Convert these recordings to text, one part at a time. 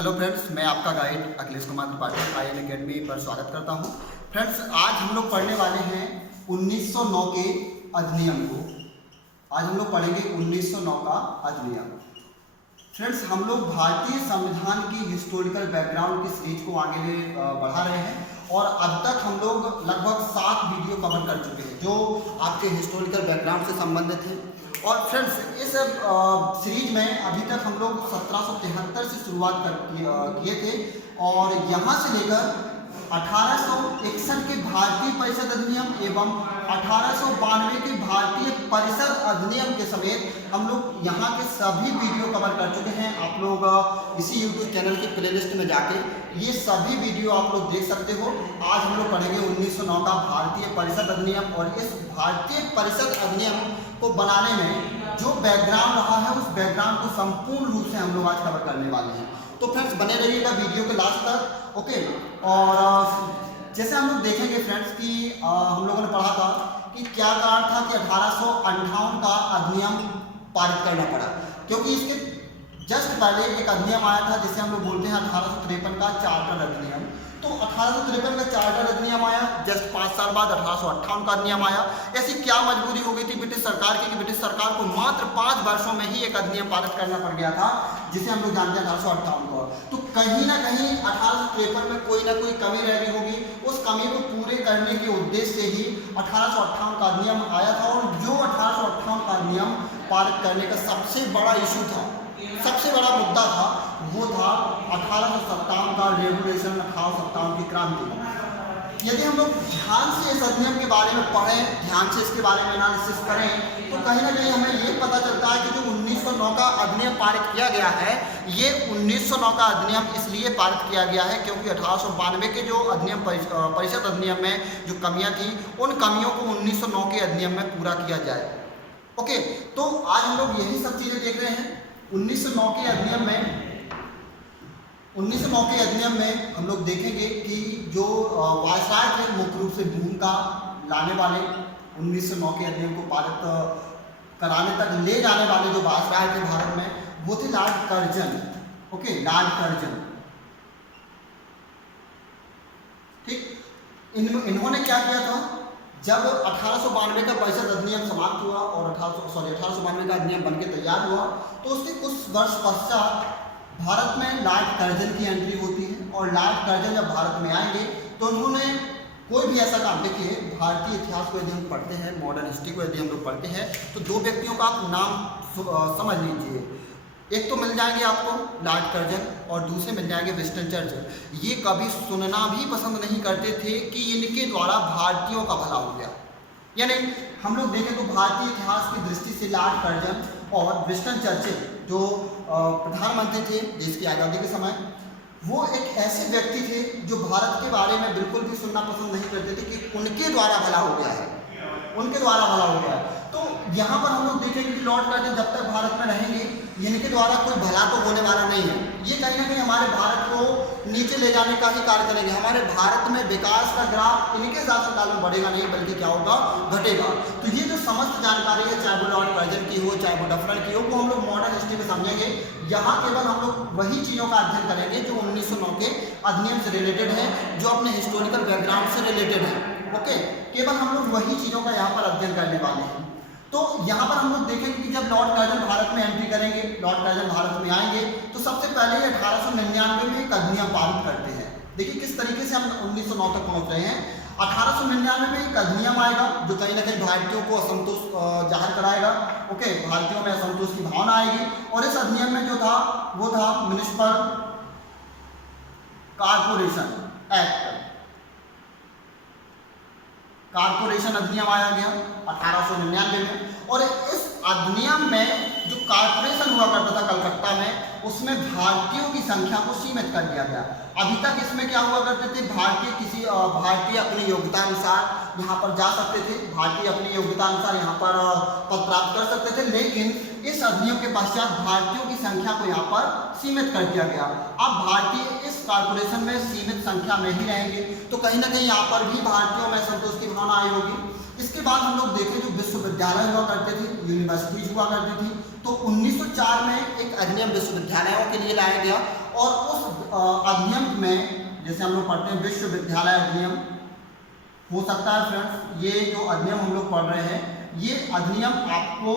Hello friends, मैं आपका guide Akhilesh Kumar Tripathi IN academy पर स्वागत करता हूं। फ्रेंड्स, आज हम लोग पढ़ने वाले हैं 1909 के अधिनियम को। आज हम लोग पढ़ेंगे 1909 का अधिनियम। फ्रेंड्स, हम लोग भारतीय संविधान की हिस्टोरिकल बैकग्राउंड की सीरीज को आगे बढ़ा रहे हैं और अब तक हम लोग लगभग 7 वीडियो कवर कर चुके हैं जो आपके हिस्टोरिकल बैकग्राउंड से संबंधित है। और फ्रेंड्स, इस सीरीज में अभी तक हम लोग 1773 से शुरुआत किए थे और यहाँ से लेकर 1861 के भारतीय परिषद अधिनियम एवं 1892 के भारतीय परिषद अधिनियम के समेत हम लोग यहाँ के सभी वीडियो कवर कर चुके हैं। आप लोग इसी YouTube चैनल की प्लेलिस्ट में जाके ये सभी वीडियो आप लोग देख सकते हो। आज हम लोग पढ़ेंगे 1909 का भारतीय परिषद अधिनियम और इस भारतीय परिषद अधिनियम को बनाने में जो बैकग्राउंड रहा है उस बैकग्राउंड को संपूर्ण रूप से हम लोग आज कवर करने वाले हैं। तो फ्रेंड्स, बने रहिएगा वीडियो के लास्ट तक, ओके। और जैसे हम लोग देखेंगे फ्रेंड्स कि हम लोगों ने पढ़ा था कि क्या कारण था कि 1858 का अधिनियम पारित करना पड़ा, क्योंकि इसके जस्ट पहले एक अधिनियम आया था जिसे हम लोग बोलते हैं 1853 का चार्टर अधिनियम। तो 1853 का चार्टर अधिनियम आया, जस्ट 5 साल बाद 1858 का अधिनियम आया। ऐसी क्या मजबूरी हो गई थी ब्रिटिश सरकार की कि ब्रिटिश सरकार को मात्र 5 वर्षों में ही एक अधिनियम पारित करना पड़ गया था जिसे हम लोग जानते हैं 1858 को। तो कहीं ना कहीं 1853 में कोई ना कोई कमी रह गई होगी, उस कमी को पूरे करने के उद्देश्य से ही 1858 का अधिनियम आया था। और जो 1858 का अधिनियम पारित करने का सबसे बड़ा इशू था, सबसे बड़ा मुद्दा था, वो था 1857 का रेवोल्यूशन, 1857 की क्रांति। यदि हम लोग ध्यान से इस अधिनियम के बारे में पढ़ें, ध्यान से इसके बारे में एनालिसिस करें, तो कहीं ना कहीं हमें ये पता चलता है कि जो 1909 का अधिनियम पारित किया गया है, ये 1909 का अधिनियम इसलिए पारित किया गया है क्योंकि 1892 के जो अधिनियम परिषद अधिनियम में जो कमियां थी, उन कमियों को 1909 के अधिनियम में पूरा किया जाए। ओके, तो आज हम लोग यही सब चीज़ें देख रहे हैं। 1909 के अधिनियम में हम लोग देखेंगे कि जो वायसराय थे, मुख्य रूप से भूमिका लाने वाले, 1909 के अधिनियम को पारित कराने तक ले जाने वाले जो वायसराय थे भारत में, वो थे Lord Curzon. Okay, Lord Curzon, ठीक। इन्होंने क्या किया था, जब 1892 का परिषद अधिनियम समाप्त हुआ और 1892 का अधिनियम बनके तैयार हुआ, तो उसके कुछ वर्ष पश्चात भारत में लॉर्ड कर्जन की एंट्री होती है। और लॉर्ड कर्जन जब भारत में आएंगे तो उन्होंने कोई भी ऐसा काम, देखिए भारतीय इतिहास को यदि हम पढ़ते हैं, मॉडर्न हिस्ट्री को यदि हम लोग पढ़ते हैं, तो 2 व्यक्तियों का आप नाम समझ लीजिए। एक तो मिल जाएंगे आपको लॉर्ड कर्जन और दूसरे मिल जाएंगे विंस्टन चर्चिल। ये कभी सुनना भी पसंद नहीं करते थे कि इनके द्वारा भारतीयों का भला हो गया। यानी हम लोग देखें तो भारतीय इतिहास की दृष्टि से लॉर्ड कर्जन और विंस्टन चर्चिल जो प्रधानमंत्री थे देश की आज़ादी के समय, वो एक ऐसे व्यक्ति थे जो भारत के बारे में बिल्कुल भी सुनना पसंद नहीं करते थे कि उनके द्वारा भला हो गया है, उनके द्वारा भला हो गया है। तो यहाँ पर हम लोग देखेंगे कि लॉर्ड कर्जन जब तक भारत में रहेंगे, इनके द्वारा कोई भला तो होने वाला नहीं है। ये कहीं ना कहीं हमारे भारत को नीचे ले जाने का ही कार्य करेंगे। हमारे भारत में विकास का ग्राफ इनके शासनकाल में बढ़ेगा नहीं, बल्कि क्या होगा, घटेगा। तो ये जो समस्त जानकारी है, चाहे वो लॉर्ड कर्जन की हो, चाहे वो डफरिन की हो, वो हम लोग मॉडर्न हिस्ट्री में समझेंगे। यहाँ केवल हम लोग वही चीज़ों का अध्ययन करेंगे जो 1909 के अधिनियम से रिलेटेड है, जो अपने हिस्टोरिकल बैकग्राउंड से रिलेटेड है। ओके, केवल हम लोग वही चीज़ों का यहाँ पर अध्ययन करने वाले हैं। तो यहाँ पर हम लोग देखेंगे कि जब लॉर्ड कर्जन भारत में एंट्री करेंगे, लॉर्ड कर्जन भारत में आएंगे, तो सबसे पहले 1899 में एक अधिनियम पारित करते हैं। देखिए किस तरीके से हम 1909 तक पहुँच रहे हैं। 1899 में एक अधिनियम आएगा जो कहीं ना कहीं भारतीयों को असंतोष जाहिर कराएगा। ओके, भारतीयों में असंतोष की भावना आएगी और इस अधिनियम में जो था वो था म्युनिसिपल कारपोरेशन एक्ट, कारपोरेशन अधिनियम आया गया 1899 में। और इस अधिनियम में जो कारपोरेशन हुआ करता था कलकत्ता में, उसमें भारतीयों की संख्या को सीमित कर दिया गया। अभी तक इसमें क्या हुआ करते थे, भारतीय अपनी योग्यता अनुसार यहाँ पर जा सकते थे, भारतीय अपनी योग्यता अनुसार यहाँ पर पद प्राप्त कर सकते थे। लेकिन इस अधिनियम के पश्चात भारतीयों की संख्या को यहाँ पर सीमित कर दिया गया। अब भारतीय इस कारपोरेशन में सीमित संख्या में ही रहेंगे, तो कहीं ना कहीं यहाँ पर भी भारतीयों में संतोष की भावना आई होगी। इसके बाद हम लोग देखें जो विश्वविद्यालय हुआ करते थे, यूनिवर्सिटीज हुआ करती थी, तो 1904 में एक अधिनियम विश्वविद्यालयों के लिए लाया गया और उस अधिनियम में जैसे हम लोग पढ़ते हैं विश्वविद्यालय अधिनियम, हो सकता है फ्रेंड्स ये जो अधिनियम हम लोग पढ़ रहे हैं ये अधिनियम आपको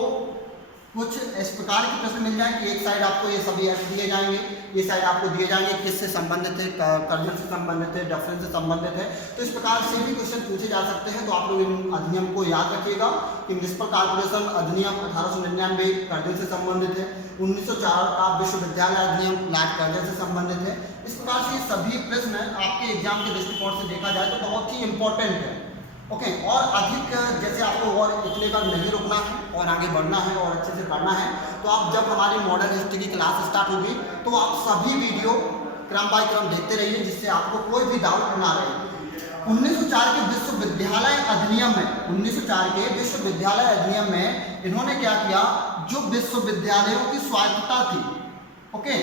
कुछ इस प्रकार के प्रश्न मिल जाए कि एक साइड आपको ये सभी ऐसे दिए जाएंगे, ये साइड आपको दिए जाएंगे किससे संबंधित है, कर्जन से संबंधित है, डिफरेंस से संबंधित है। तो इस प्रकार से भी क्वेश्चन पूछे जा सकते हैं। तो आप लोग इन अधिनियम को याद रखिएगा कि म्युनिसिपल कॉर्पोरेशन अधिनियम 1899 कर्जन से संबंधित है, 1904 का विश्वविद्यालय अधिनियम लॉर्ड कर्जन से संबंधित है। इस प्रकार से सभी प्रश्न आपके एग्जाम के दृष्टिकोण से देखा जाए तो बहुत ही इंपॉर्टेंट है। ओके, और अधिक जैसे आपको और इतने बार नहीं रुकना है और आगे बढ़ना है और अच्छे से पढ़ना है, तो आप जब हमारी मॉडर्न हिस्ट्री की क्लास स्टार्ट होगी तो आप सभी वीडियो क्रम बाय क्रम देखते रहिए जिससे आपको कोई भी डाउट ना रहे। 1904 के विश्वविद्यालय अधिनियम में 1904 के विश्वविद्यालय अधिनियम में इन्होंने क्या किया, जो विश्वविद्यालयों की स्वायत्तता थी, ओके,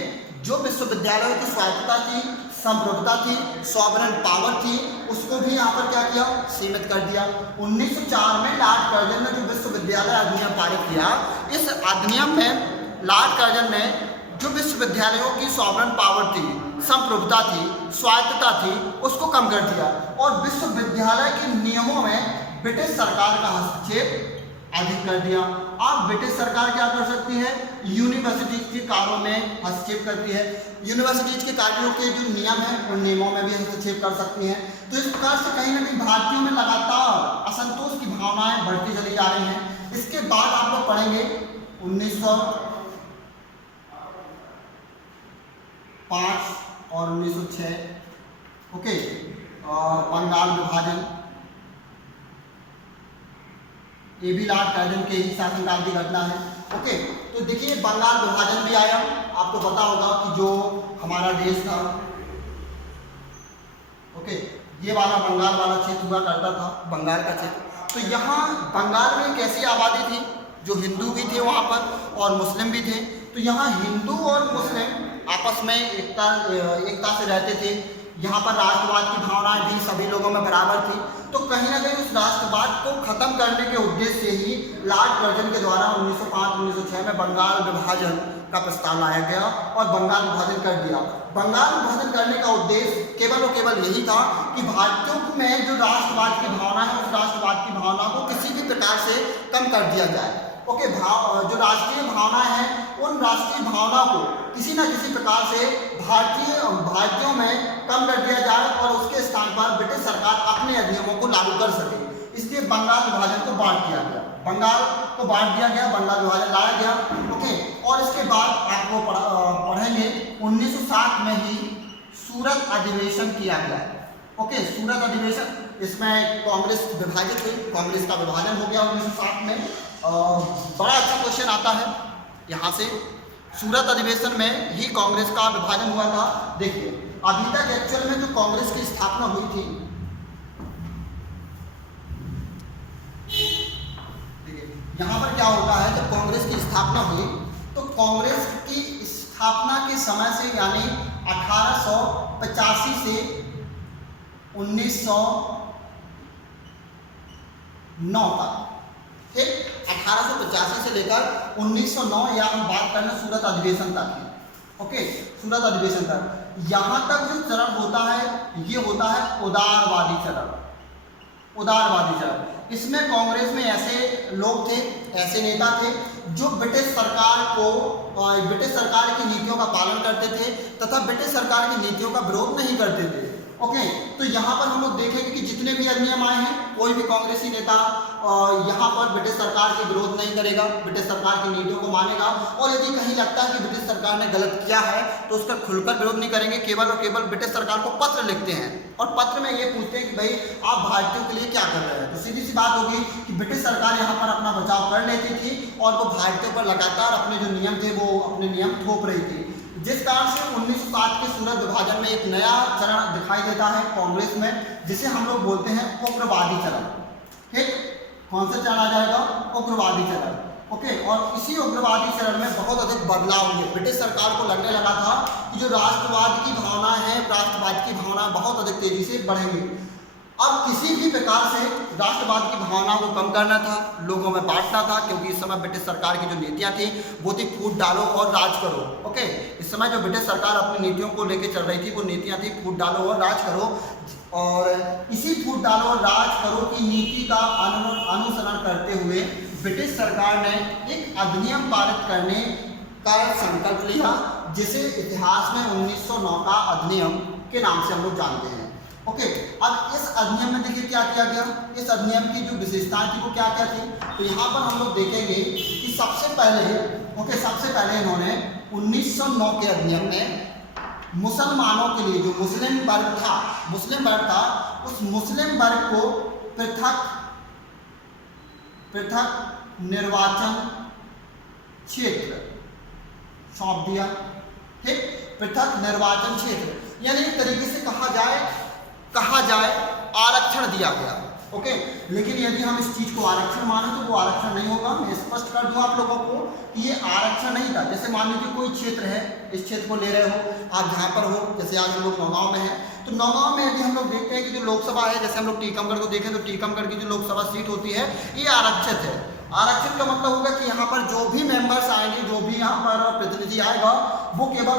जो विश्वविद्यालयों की स्वायत्तता थी, संप्रभुता थी, सॉवरेन पावर थी, उसको भी यहाँ पर क्या किया, सीमित कर दिया। 1904 में लॉर्ड कर्जन ने जो विश्वविद्यालय अधिनियम पारित किया, इस अधिनियम में लॉर्ड कर्जन ने जो विश्वविद्यालयों की सॉवरेन पावर थी, संप्रभुता थी, स्वायत्तता थी, उसको कम कर दिया और विश्वविद्यालय के नियमों में ब्रिटिश सरकार का हस्तक्षेप अधिक कर दिया। अब ब्रिटिश सरकार क्या कर सकती है, यूनिवर्सिटीज के कार्यों में हस्तक्षेप करती है, यूनिवर्सिटीज के कार्यों के जो नियम हैं उन नियमों में भी हस्तक्षेप कर सकती हैं। तो इस प्रकार से कहीं ना कहीं भारतीयों में लगातार असंतोष की भावनाएं बढ़ती चली जा रही हैं। इसके बाद आप लोग पढ़ेंगे 1905 और 1906, ओके, और बंगाल विभाजन, ये भी लॉर्ड कर्जन के ही शासनकाल की घटना है। ओके, तो देखिए बंगाल विभाजन भी आया, आपको पता होगा कि जो हमारा देश था, ओके, ये वाला बंगाल वाला क्षेत्र हुआ करता था, बंगाल का क्षेत्र। तो यहाँ बंगाल में एक ऐसी आबादी थी जो हिंदू भी थे वहाँ पर और मुस्लिम भी थे। तो यहाँ हिंदू और मुस्लिम आपस में एकता से रहते थे। यहाँ पर राष्ट्रवाद की भावनाएं भी सभी लोगों में बराबर थी। तो कहीं ना कहीं उस राष्ट्रवाद को खत्म करने के उद्देश्य से ही लॉर्ड कर्जन के द्वारा 1905-1906 में बंगाल विभाजन का प्रस्ताव लाया गया और बंगाल विभाजन कर दिया। बंगाल विभाजन करने का उद्देश्य केवल और केवल यही था कि भारतीयों में जो राष्ट्रवाद की भावना है उस राष्ट्रवाद की भावना को किसी भी प्रकार से कम कर दिया जाए। ओके, जो राष्ट्रीय भावना है उन राष्ट्रीय भावना को किसी न किसी प्रकार से भारतीयों में कम कर दिया जाए और उसके स्थान पर ब्रिटिश सरकार अपने अधिनियमों को लागू कर सके। इसलिए बंगाल विभाजन को बांट दिया गया, बंगाल को बांट दिया गया, बंगाल विभाजन लाया गया। ओके, और इसके बाद आपको पढ़ेंगे 1907 में ही सूरत अधिवेशन किया गया। ओके, सूरत अधिवेशन, इसमें कांग्रेस विभाजित हुई, कांग्रेस का विभाजन हो गया 1907 में। बड़ा अच्छा क्वेश्चन आता है यहाँ से, सूरत अधिवेशन में ही कांग्रेस का विभाजन हुआ था। देखिए अभी तक एक्चुअल में जो कांग्रेस की स्थापना हुई थी, यहाँ पर क्या होता है, जब कांग्रेस की स्थापना हुई तो कांग्रेस की स्थापना के समय से यानी 1885 से 1909 तक, ठीक, 1885 से लेकर 1909 या हम बात करना सूरत अधिवेशन तक है। ओके, सूरत अधिवेशन तक यहाँ तक जो चरण होता है ये होता है उदारवादी चरण। उदारवादी चरण, इसमें कांग्रेस में ऐसे लोग थे, ऐसे नेता थे जो ब्रिटिश सरकार की नीतियों का पालन करते थे तथा ब्रिटिश सरकार की नीतियों का विरोध नहीं करते थे। ओके, तो यहाँ पर हम लोग देखेंगे कि जितने भी अधिनियम आए हैं कोई भी कांग्रेसी नेता यहाँ पर ब्रिटिश सरकार के विरोध नहीं करेगा, ब्रिटिश सरकार की नीतियों को मानेगा और यदि कहीं लगता है कि ब्रिटिश सरकार ने गलत किया है तो उसका खुलकर विरोध नहीं करेंगे, केवल और केवल ब्रिटिश सरकार को पत्र लिखते हैं और पत्र में ये पूछते हैं कि भाई आप भारतीयों के लिए क्या कर रहे हैं। तो सीधी सी बात होगी कि ब्रिटिश सरकार यहाँ पर अपना बचाव कर लेती थी और वो भारतीयों पर लगातार अपने जो नियम थे वो अपने नियम थोप रही थी, जिस कारण से 1907 के सूरत विभाजन में एक नया चरण दिखाई देता है कांग्रेस में, जिसे हम लोग बोलते हैं उग्रवादी चरण। ठीक, कौन सा चरण आ जाएगा, उग्रवादी चरण। ओके, और इसी उग्रवादी चरण में बहुत अधिक बदलाव हुए। ब्रिटिश सरकार को लगने लगा था कि जो राष्ट्रवाद की भावना है, राष्ट्रवाद की भावना बहुत अधिक तेजी से बढ़ेंगी। अब किसी भी प्रकार से राष्ट्रवाद की भावना को कम करना था, लोगों में बांटना था, क्योंकि इस समय ब्रिटिश सरकार की जो नीतियां थी वो थी फूट डालो और राज करो। ओके, इस इस समय जो ब्रिटिश सरकार अपनी नीतियों को लेकर चल रही थी वो नीतियाँ थी फूट डालो और राज करो, और इसी फूट डालो और राज करो की नीति का अनुसरण करते हुए ब्रिटिश सरकार ने एक अधिनियम पारित करने का संकल्प लिया, जिसे इतिहास में 1909 का अधिनियम के नाम से हम लोग जानते हैं। ओके, अब इस अधिनियम में देखिए क्या किया गया। इस अधिनियम की जो विशेषताएं थी वो क्या क्या थी, तो यहाँ पर हम लोग देखेंगे कि सबसे पहले इन्होंने 1909 के अधिनियम में मुसलमानों के लिए जो मुस्लिम वर्ग था उस मुस्लिम वर्ग को पृथक निर्वाचन क्षेत्र सौंप दिया। ठीक, पृथक निर्वाचन क्षेत्र यानी एक तरीके से कहा जाए आरक्षण दिया गया। ओके, लेकिन यदि हम इस चीज को आरक्षण माने तो वो आरक्षण नहीं होगा। मैं स्पष्ट कर दूं आप लोगों को कि ये आरक्षण नहीं था। जैसे मान लीजिए कोई क्षेत्र है, इस क्षेत्र को ले रहे हो आप, जहाँ पर हो, जैसे आज हम लोग नौगांव में हैं, तो नौगांव में यदि हम लोग देखते हैं कि जो लोकसभा है, जैसे हम लोग टीकमगढ़ को देखें तो टीकमगढ़ की जो लोकसभा सीट होती है ये आरक्षित है। आरक्षित का मतलब होगा कि यहाँ पर जो भी मेंबर्स आएंगे, जो भी यहाँ पर प्रतिनिधि आएगा वो केवल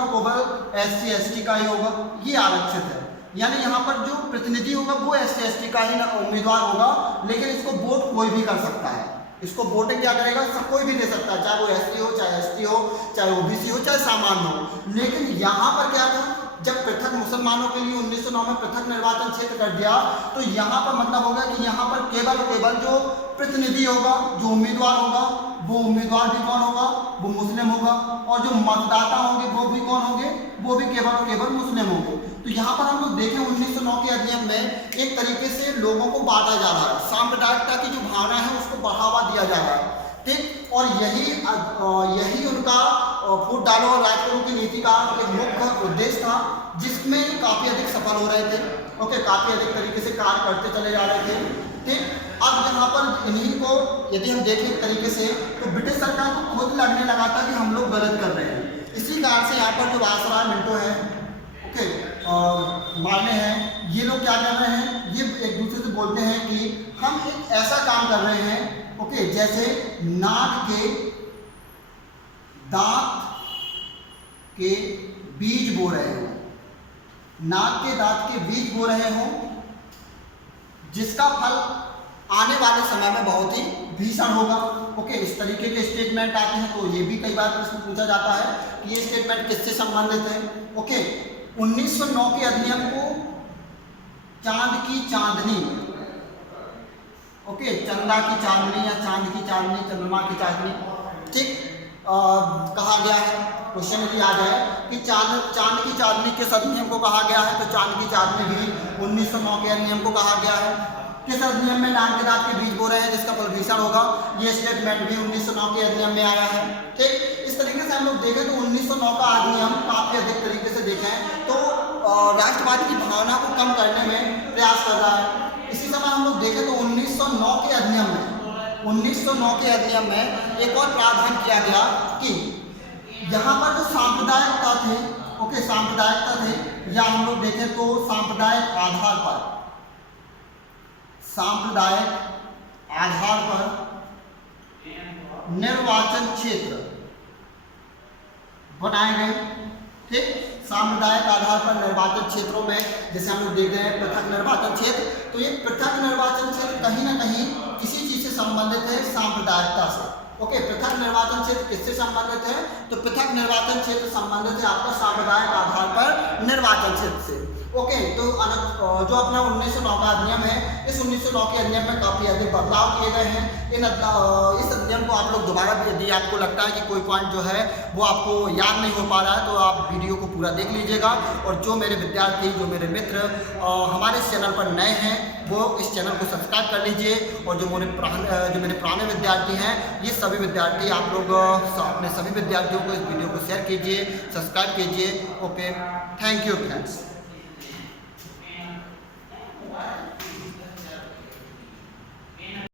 SC ST का ही होगा, ये आरक्षित है। यानी यहाँ पर जो प्रतिनिधि होगा वो SC ST का ही उम्मीदवार होगा, लेकिन इसको वोट कोई भी कर सकता है। इसको वोटिंग क्या करेगा, सब कोई भी दे सकता है, चाहे वो SC हो, चाहे ST हो, चाहे OBC हो, चाहे सामान्य हो। लेकिन यहाँ पर क्या था, जब पृथक मुसलमानों के लिए 1909 में पृथक निर्वाचन क्षेत्र कर दिया, तो यहाँ पर मतलब होगा कि यहाँ पर केवल जो प्रतिनिधि होगा, जो उम्मीदवार होगा, वो उम्मीदवार भी कौन होगा, वो मुस्लिम होगा, और जो मतदाता होंगे वो भी कौन होंगे, वो भी केवल मुस्लिम होंगे। तो यहाँ पर हम लोग देखें 1909 के अधिनियम में एक तरीके से लोगों को बांटा जा रहा है, सांप्रदायिकता की जो भावना है उसको बढ़ावा दिया जा रहा है। ठीक, और यही उनका फूट डालो और राज करो की नीति का एक मुख्य उद्देश्य था, जिसमें काफ़ी अधिक सफल हो रहे थे। ओके, काफ़ी अधिक तरीके से कार्य करते चले जा रहे थे। ठीक, अब यहाँ पर इन्हीं को यदि हम देखें एक तरीके से, तो ब्रिटिश सरकार को खुद लगने लगा था कि हम लोग गलत कर रहे हैं। इसी कारण से यहाँ पर जो वायसराय मिंटो है, ओके, और मार्ले हैं, ये लोग क्या कर रहे हैं, ये एक दूसरे से बोलते हैं कि हम एक ऐसा काम कर रहे हैं, ओके, जैसे नाक के दांत के बीज बो रहे हो, नाक के दांत के बीज बो रहे हो, जिसका फल आने वाले समय में बहुत ही भीषण होगा। ओके, इस तरीके के स्टेटमेंट आते हैं, तो ये भी कई बार प्रश्न पूछा जाता है कि ये स्टेटमेंट किससे संबंधित है। ओके, 1909 के अधिनियम को चांद की चांदनी, ओके, चंदा की चांदनी या चांद की चांदनी, चंद्रमा की चांदनी, ठीक, कहा गया है। क्वेश्चन यदि आ जाए कि चांद की चांदनी किस अधिनियम को कहा गया है, तो चांद की चांदनी भी 1909 के अधिनियम को कहा गया है। किस अधिनियम में नाक के दांत के बीज बो रहे हैं जिसका फल भीषण होगा, ये स्टेटमेंट भी 1909 के अधिनियम में आया है। ठीक, इस तरीके से हम लोग देखें तो 1909 का अधिनियम काफी अधिक तरीके से देखें तो राष्ट्रवाद की भावना को कम करने में प्रयास कर रहा है। इसी समय हम लोग देखें तो 1909 के अधिनियम में एक और प्रावधान किया गया कि यहाँ पर जो सांप्रदायिकता थे, ओके, सांप्रदायिकता थे, या हम लोग देखें तो सांप्रदायिक आधार पर निर्वाचन क्षेत्र बनाए गए। ठीक, सामुदायिक आधार पर निर्वाचन क्षेत्रों में जैसे हम लोग देख रहे हैं पृथक निर्वाचन क्षेत्र, तो ये पृथक निर्वाचन क्षेत्र कहीं ना कहीं किसी चीज से संबंधित है, सांप्रदायिकता से। ओके, पृथक निर्वाचन क्षेत्र किससे संबंधित है, तो पृथक निर्वाचन क्षेत्र संबंधित है आपका सांप्रदायिक आधार पर निर्वाचन क्षेत्र से। ओके, तो जो अपना 1909 का अधिनियम है, इस 1909 के अधिनियम में काफ़ी अधिक बदलाव किए गए हैं। इस अधिनियम को आप लोग दोबारा भी, यदि आपको लगता है कि कोई पॉइंट जो है वो आपको याद नहीं हो पा रहा है, तो आप वीडियो को पूरा देख लीजिएगा। और जो मेरे विद्यार्थी, जो मेरे मित्र हमारे इस चैनल पर नए हैं, वो इस चैनल को सब्सक्राइब कर लीजिए। और जो मेरे पुराने विद्यार्थी हैं, ये सभी विद्यार्थी, आप लोग अपने सभी विद्यार्थियों को इस वीडियो को शेयर कीजिए, सब्सक्राइब कीजिए। Okay, thank you friends.